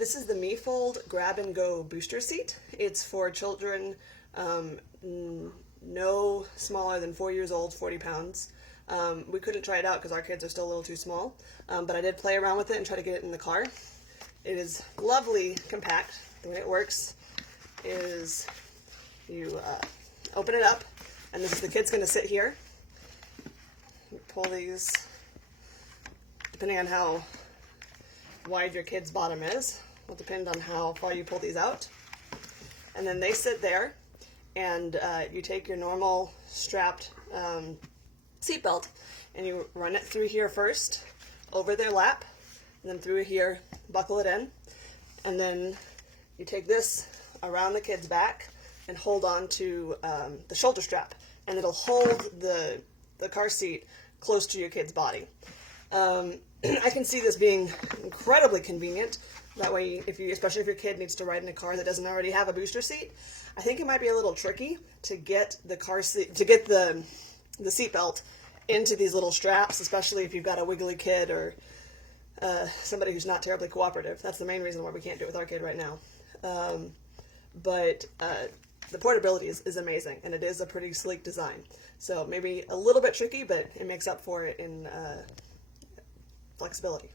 This is the MeFold Grab and Go booster seat. It's for children no smaller than 4 years old, 40 pounds. We couldn't try it out because our kids are still a little too small, but I did play around with it and try to get it in the car. It is lovely compact. The way it works is you open it up, and the kid's going to sit here. You pull these, depending on how wide your kid's bottom is, will depend on how far you pull these out. And then they sit there, and you take your normal strapped seatbelt and you run it through here first, over their lap, and then through here, buckle it in, and then you take this around the kid's back and hold on to the shoulder strap, and it'll hold the car seat close to your kid's body. I can see this being incredibly convenient. That way, especially if your kid needs to ride in a car that doesn't already have a booster seat, I think it might be a little tricky to get the car seat, to get the seatbelt into these little straps, especially if you've got a wiggly kid or somebody who's not terribly cooperative. That's the main reason why we can't do it with our kid right now. But the portability is amazing, and it is a pretty sleek design. So maybe a little bit tricky, but it makes up for it in flexibility.